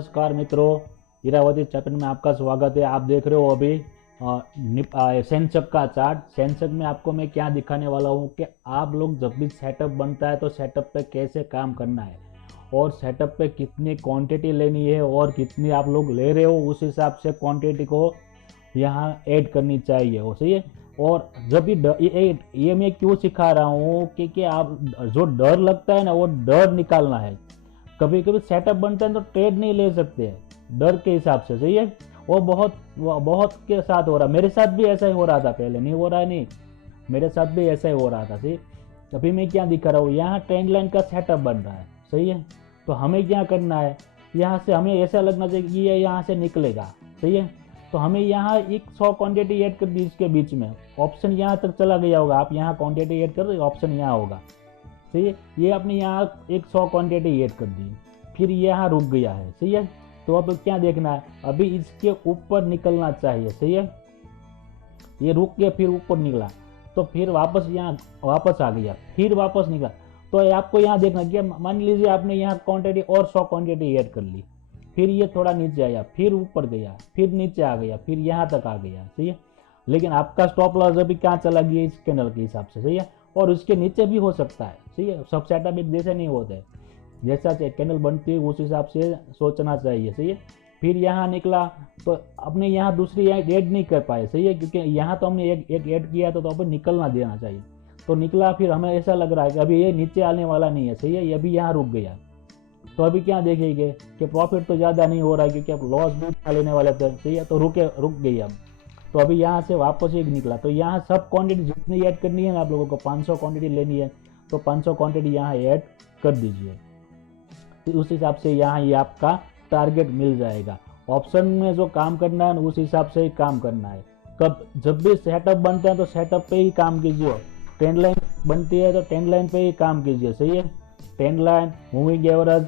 नमस्कार मित्रों, इरावती चैप्टर में आपका स्वागत है। आप देख रहे हो अभी सेंसेक्स का चार्ट। सेंसेक्स में आपको मैं क्या दिखाने वाला हूँ कि आप लोग जब भी सेटअप बनता है तो सेटअप पे कैसे काम करना है और सेटअप पे कितनी क्वांटिटी लेनी है और कितनी आप लोग ले रहे हो उस हिसाब से क्वांटिटी को यहाँ ऐड करनी चाहिए। वो सही है। और जब भी ये मैं क्यों सिखा रहा हूँ कि आप जो डर लगता है ना वो डर निकालना है। कभी कभी सेटअप बनता है तो ट्रेड नहीं ले सकते डर के हिसाब से, सही है। वो बहुत के साथ हो रहा, मेरे साथ भी ऐसा ही हो रहा था, पहले नहीं हो रहा नहीं, मेरे साथ भी ऐसा ही हो रहा था। सही, अभी मैं क्या दिखा रहा हूँ, यहाँ ट्रेंड लाइन का सेटअप बन रहा है, सही है। तो हमें क्या करना है, यहाँ से हमें ऐसा लगना चाहिए कि ये यहाँ से निकलेगा, सही है। तो हमें यहाँ एक 100 क्वांटिटी ऐड कर दी, इसके बीच में ऑप्शन यहाँ तक चला गया होगा, आप यहाँ क्वांटिटी ऐड कर रहे, ऑप्शन यहाँ होगा, सही है। ये आपने यहाँ एक 100 क्वांटिटी ऐड कर दी, फिर यहाँ रुक गया है, सही है। तो अब क्या देखना है, अभी इसके ऊपर निकलना चाहिए, सही है। ये रुक के फिर ऊपर निकला तो फिर वापस यहाँ वापस आ गया, फिर वापस निकला। तो आपको यहाँ देखना कि मान लीजिए आपने यहाँ क्वांटिटी और 100 क्वांटिटी ऐड कर ली, फिर ये थोड़ा नीचे आया, फिर ऊपर गया, फिर नीचे आ गया, फिर यहाँ तक आ गया, सही है। लेकिन आपका स्टॉप लॉस अभी क्या चला गया इस कैंडल के हिसाब से, सही है। और उसके नीचे भी हो सकता है, सही है। सब सेटअप एक जैसे नहीं होते, जैसा कैंडल बनती है उस हिसाब से सोचना चाहिए, सही है। फिर यहाँ निकला तो अपने यहाँ दूसरी ऐड नहीं कर पाए, सही है, क्योंकि यहाँ तो हमने एक ऐड किया तो अब निकलना देना चाहिए। तो निकला, फिर हमें ऐसा लग रहा है कि अभी ये नीचे आने वाला नहीं है, सही है, ये अभी यहाँ रुक गया। तो अभी क्या देखेंगे कि प्रॉफिट तो ज़्यादा नहीं हो रहा है क्योंकि अब लॉस भी लेने वाले थे, सही है। तो रुक गई अब। तो अभी यहाँ से वापस एक निकला, तो यहाँ सब क्वांटिटी जितनी ऐड करनी है ना आप लोगों को, 500 क्वांटिटी लेनी है तो 500 क्वांटिटी यहाँ ऐड कर दीजिए। तो उस हिसाब से यहाँ ये आपका टारगेट मिल जाएगा। ऑप्शन में जो काम करना है उस हिसाब से ही काम करना है। जब भी सेटअप बनते हैं तो सेटअप पे ही काम कीजिए, ट्रेंड लाइन बनती है तो ट्रेंड लाइन पे ही काम कीजिए, सही है। Trend line, moving average,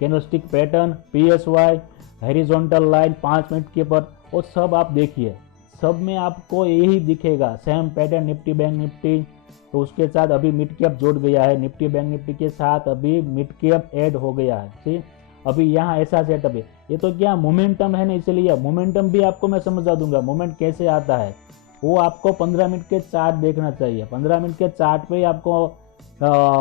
candlestick pattern, PSY, horizontal line 5 minute के पर, वो सब आप देखिए, सब में आपको यही दिखेगा, same pattern. Nifty bank Nifty, तो उसके साथ अभी मिड कैप जुड़ गया है, निफ्टी बैंक निफ्टी के साथ अभी मिड कैप ऐड हो गया है, ठीक। अभी यहाँ ऐसा सेटअप है, ये तो क्या मोमेंटम है ना, इसलिए मोमेंटम भी आपको मैं समझा दूंगा, मोमेंट कैसे आता है वो आपको 15 मिनट के चार्ट देखना चाहिए। 15 मिनट के चार्ट पे आपको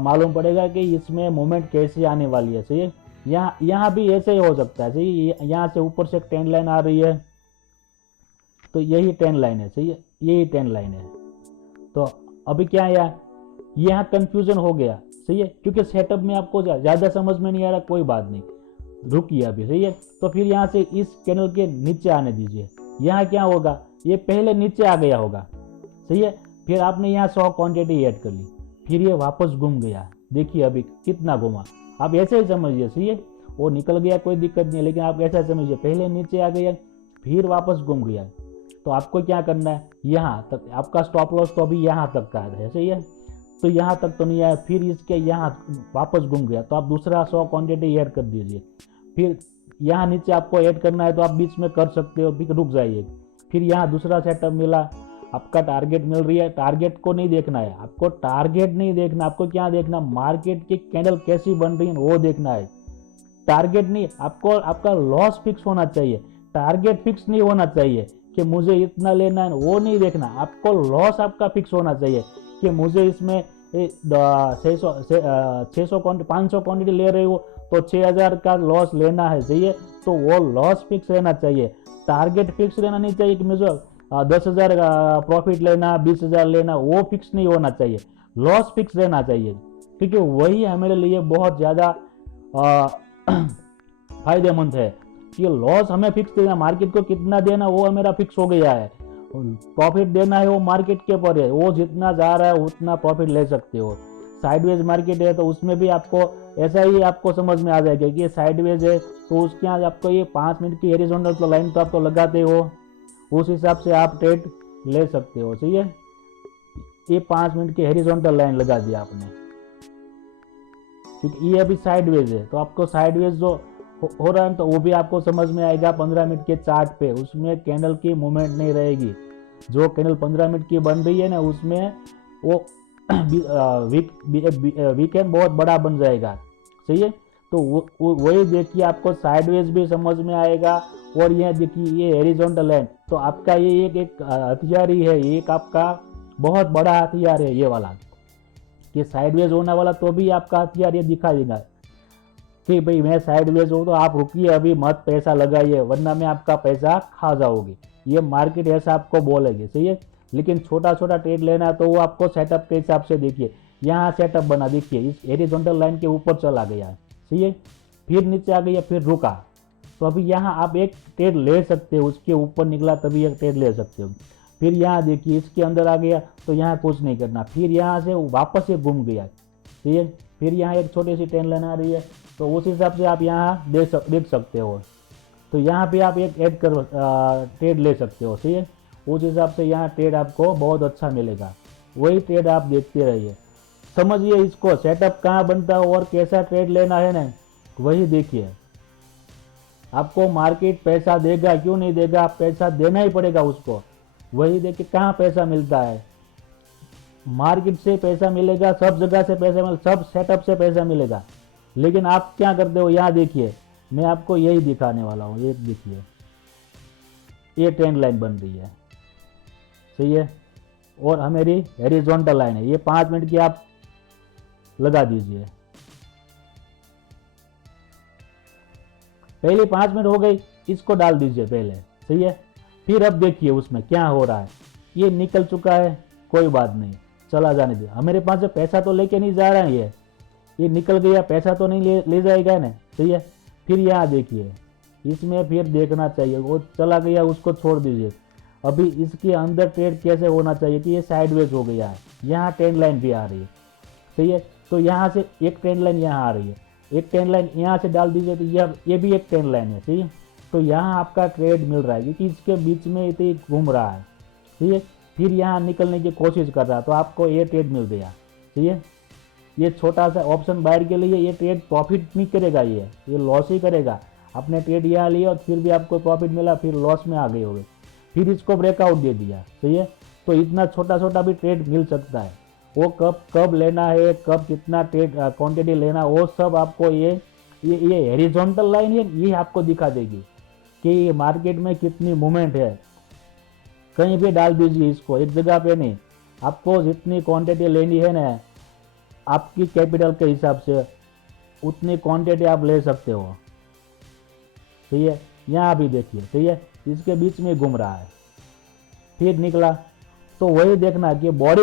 मालूम पड़ेगा कि इसमें मोमेंट कैसे आने वाली है, सही है। यहाँ भी ऐसे ही हो सकता है, सही। यहाँ से ऊपर से ट्रेंड लाइन आ रही है तो यही ट्रेंड लाइन है, सही है, यही ट्रेंड लाइन है। तो अभी क्या है, यहाँ कंफ्यूजन हो गया, सही है, क्योंकि सेटअप में आपको ज़्यादा समझ में नहीं आ रहा, कोई बात नहीं, रुकिए अभी, सही है। तो फिर यहाँ से इस कैंडल के नीचे आने दीजिए। यहाँ क्या होगा, ये पहले नीचे आ गया होगा, सही है। फिर आपने यहाँ 100 क्वांटिटी ऐड कर ली, फिर ये वापस घूम गया, देखिए अभी कितना घूमा। आप ऐसे ही समझिए, सही है, वो निकल गया कोई दिक्कत नहीं है, लेकिन आप ऐसा समझिए पहले नीचे आ गया फिर वापस घूम गया। तो आपको क्या करना है, यहाँ तक आपका स्टॉप लॉस तो अभी यहाँ तक का है, सही है। तो यहाँ तक तो नहीं आया, फिर इसके यहाँ वापस घूम गया तो आप दूसरा 100 क्वांटिटी ऐड कर दीजिए। फिर यहाँ नीचे आपको ऐड करना है तो आप बीच में कर सकते हो, फिर रुक जाइए। फिर यहाँ दूसरा सेटअप मिला, आपका टारगेट मिल रही है। टारगेट को नहीं देखना है आपको, टारगेट नहीं देखना आपको, क्या देखना, मार्केट की कैंडल कैसी बन रही है वो देखना है, टारगेट नहीं। आपको आपका लॉस फिक्स होना चाहिए, टारगेट फिक्स नहीं होना चाहिए कि मुझे इतना लेना है, वो नहीं देखना। आपको लॉस आपका फिक्स होना चाहिए कि मुझे इसमें 600 500 क्वांटिटी ले रहे हो तो 6000 का लॉस लेना है, सही है। तो वो लॉस फिक्स रहना चाहिए, टारगेट फिक्स रहना नहीं चाहिए कि मुझे 10,000 का प्रॉफिट लेना, 20,000 लेना, वो फिक्स नहीं होना चाहिए, लॉस फिक्स रहना चाहिए, क्योंकि वही हमारे लिए बहुत ज़्यादा फायदेमंद है कि लॉस हमें फिक्स देना, मार्केट को कितना देना वो मेरा फिक्स हो गया है, प्रॉफिट देना है वो मार्केट के ऊपर है, वो जितना जा रहा है उतना प्रॉफिट ले सकते हो। साइडवेज मार्केट है तो उसमें भी आपको ऐसा ही आपको समझ में आ जाएगा कि ये साइडवेज है, तो उसके यहाँ आपको ये 5 मिनट की हॉरिजॉन्टल लाइन तो आपको लगाते हो, उस हिसाब से आप ट्रेड ले सकते हो, सही है। ये 5 मिनट की हॉरिजॉन्टल लाइन लगा दिया आपने, क्योंकि ये अभी साइडवेज है, तो आपको साइडवेज जो हो रहा है तो वो भी आपको समझ में आएगा। 15 मिनट के चार्ट पे उसमें कैंडल की मूवमेंट नहीं रहेगी, जो कैंडल 15 मिनट की बन रही है ना उसमें वो वीकेंड बहुत बड़ा बन जाएगा, सही है। तो वही देखिए आपको साइडवेज भी समझ में आएगा। और ये देखिए ये हॉरिजॉन्टल लाइन, तो आपका ये एक हथियार ही है, एक आपका बहुत बड़ा हथियार है ये वाला, कि साइडवेज होने वाला तो भी आपका हथियार ये दिखा देगा कि भाई मैं साइडवेज हूँ तो आप रुकिए, अभी मत पैसा लगाइए वरना मैं आपका पैसा खा जाओगे। ये मार्केट ऐसा आपको बोलेगी, सही है। लेकिन छोटा छोटा ट्रेड लेना है तो वो आपको सेटअप के हिसाब से देखिए, यहाँ सेटअप बना, देखिए इस हॉरिजॉन्टल लाइन के ऊपर चला गया, सही है, फिर नीचे आ गया, फिर रुका। तो अभी यहाँ आप एक ट्रेड ले सकते हो, उसके ऊपर निकला तभी एक ट्रेड ले सकते हो। फिर यहाँ देखिए इसके अंदर आ गया तो यहाँ कुछ नहीं करना, फिर यहाँ से वापस से घूम गया, ठीक है। फिर यहाँ एक छोटी सी ट्रेन लाइन आ रही है, तो उस हिसाब से आप यहाँ देख सकते हो। तो यहाँ पे आप एक ऐड कर ट्रेड ले सकते हो, ठीक है। उस हिसाब से यहाँ ट्रेड आपको बहुत अच्छा मिलेगा, वही ट्रेड आप देखते रहिए। समझिए इसको, सेटअप कहाँ बनता है और कैसा ट्रेड लेना है ना, वही देखिए। आपको मार्केट पैसा देगा, क्यों नहीं देगा, पैसा देना ही पड़ेगा उसको। वही देखिए कहाँ पैसा मिलता है, मार्केट से पैसा मिलेगा, सब जगह से पैसा मिलेगा, सब सेटअप से पैसा मिलेगा। लेकिन आप क्या करते हो, यहाँ देखिए मैं आपको यही दिखाने वाला हूँ। एक देखिए ये ट्रेंड लाइन बन रही है, सही है, और हमारी हॉरिजॉन्टल लाइन है। ये 5 मिनट की आप लगा दीजिए, पहले 5 मिनट हो गई, इसको डाल दीजिए पहले, सही है। फिर अब देखिए उसमें क्या हो रहा है, ये निकल चुका है, कोई बात नहीं, चला जाने दे। हमारे पास से पैसा तो लेके नहीं जा रहा है, ये निकल गया, पैसा तो नहीं ले जाएगा ना, सही है। फिर यहाँ देखिए इसमें फिर देखना चाहिए, वो चला गया, उसको छोड़ दीजिए। अभी इसके अंदर ट्रेड कैसे होना चाहिए कि ये साइडवेज हो गया है, यहाँ ट्रेंड लाइन भी आ रही है, सही है। तो यहाँ से एक ट्रेंड लाइन यहाँ आ रही है, एक ट्रेंड लाइन यहाँ से डाल दीजिए, तो ये भी एक ट्रेंड लाइन है, सही है। तो यहाँ आपका ट्रेड मिल रहा है क्योंकि इसके बीच में इतनी घूम रहा है, ठीक है। फिर यहाँ निकलने की कोशिश कर रहा है, तो आपको ये ट्रेड मिल गया, ठीक है। ये छोटा सा ऑप्शन बायर के लिए ये ट्रेड प्रॉफिट नहीं करेगा, ये लॉस ही करेगा। आपने ट्रेड यहाँ लिया और फिर भी आपको प्रॉफिट मिला, फिर लॉस में आ गए होगे, फिर इसको ब्रेकआउट दे दिया, सही है। तो इतना छोटा छोटा भी ट्रेड मिल सकता है, वो कब लेना है, कब कितना ट्रेड क्वांटिटी लेना, वो सब आपको ये हॉरिजॉन्टल लाइन है, ये आपको दिखा देगी कि मार्केट में कितनी मूवमेंट है। कहीं भी डाल दीजिए इसको, एक जगह पे नहीं, आपको जितनी क्वांटिटी लेनी है ना, आपकी कैपिटल के हिसाब से उतनी क्वांटिटी आप ले सकते हो, सही है। यहाँ भी देखिए, सही है, इसके बीच में घूम रहा है, फिर निकला। तो वही देखना कि बॉडी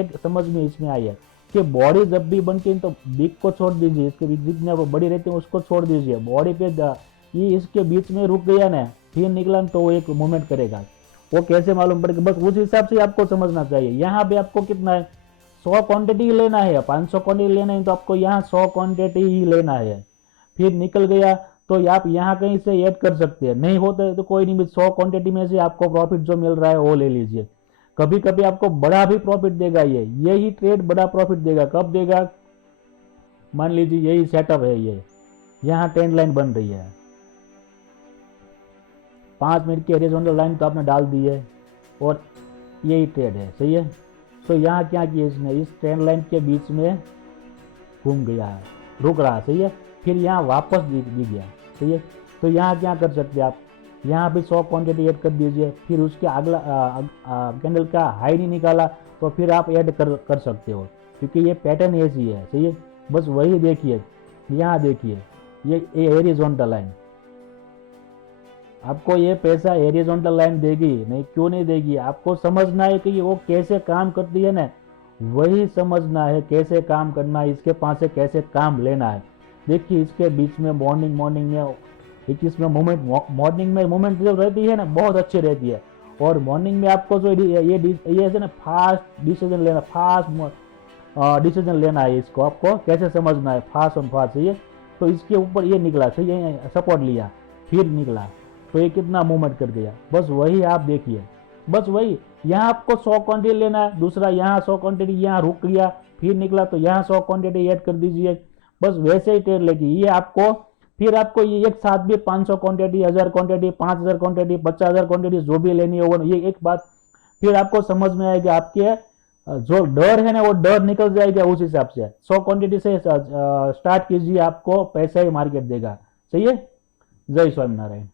एक समझ में इसमें आई है कि बॉडी जब भी बनती है तो बिग को छोड़ दीजिए, इसके बीच जितने वो बड़ी रहती है उसको छोड़ दीजिए, बॉडी पे ये इसके बीच में रुक गया ना, फिर निकला तो वो एक मूवमेंट करेगा। वो कैसे मालूम पड़ेगा, बस उस हिसाब से आपको समझना चाहिए। यहाँ पे आपको कितना है, 100 क्वांटिटी ही लेना है, 500 क्वांटिटी लेना है, तो आपको यहाँ 100 क्वांटिटी ही लेना है। फिर निकल गया तो आप यहाँ कहीं से ऐड कर सकते हैं, नहीं होता तो कोई नहीं, 100 क्वांटिटी में से आपको प्रॉफिट जो मिल रहा है वो ले लीजिए। कभी कभी आपको बड़ा भी प्रॉफिट देगा, यही ट्रेड बड़ा प्रॉफिट देगा। कब देगा, मान लीजिए यही सेटअप है, ये यहाँ ट्रेंड लाइन बन रही है, 5 मिनट की हॉरिजॉन्टल लाइन तो आपने डाल दी है और यही ट्रेड है, सही है। तो यहाँ क्या किया इसने, इस ट्रेंड लाइन के बीच में घूम गया है, रुक रहा है, सही है। फिर यहाँ वापस दिख गया, सही है। तो यहाँ क्या कर सकते हैं आप, यहाँ भी 100 क्वांटिटी ऐड कर दीजिए। फिर उसके अगला कैंडल का हाई नहीं निकाला तो फिर आप ऐड कर सकते हो, क्योंकि ये पैटर्न ऐसी है, सही है। बस वही देखिए, यहाँ देखिए ये हॉरिजॉन्टल लाइन, आपको ये पैसा हॉरिजॉन्टल लाइन देगी नहीं, क्यों नहीं देगी, आपको समझना है कि वो कैसे काम करती है ना, वही समझना है कैसे काम करना है, इसके पास से कैसे काम लेना है। देखिए इसके बीच में मॉर्निंग में इसमें मूवमेंट, मॉर्निंग में मूवमेंट जो रहती है ना बहुत अच्छी रहती है। और मॉर्निंग में आपको जो ये है ना फास्ट डिसीजन लेना, फास्ट डिसीजन लेना है, इसको आपको कैसे समझना है, फास्ट और फास्ट, सही है। तो इसके ऊपर ये निकला, सही है, सपोर्ट लिया, फिर निकला, तो ये कितना मूवमेंट कर गया। बस वही आप देखिए, बस वही, यहाँ आपको 100 क्वांटिटी लेना है, दूसरा यहाँ 100 क्वांटिटी, यहाँ रुक गया, फिर निकला तो यहाँ 100 क्वांटिटी ऐड कर दीजिए। बस वैसे ही ट्रेड लेगी ये आपको। फिर आपको ये एक साथ भी 500 क्वांटिटी, 1000 क्वांटिटी, 5000 क्वांटिटी, 50,000 क्वांटिटी जो भी लेनी होगा, ये एक बात फिर आपको समझ में आएगी, आपके जो डर है ना वो डर निकल जाएगा उस हिसाब से 100 क्वांटिटी से स्टार्ट कीजिए, आपको पैसा ही मार्केट देगा। सही है। जय स्वामीनारायण।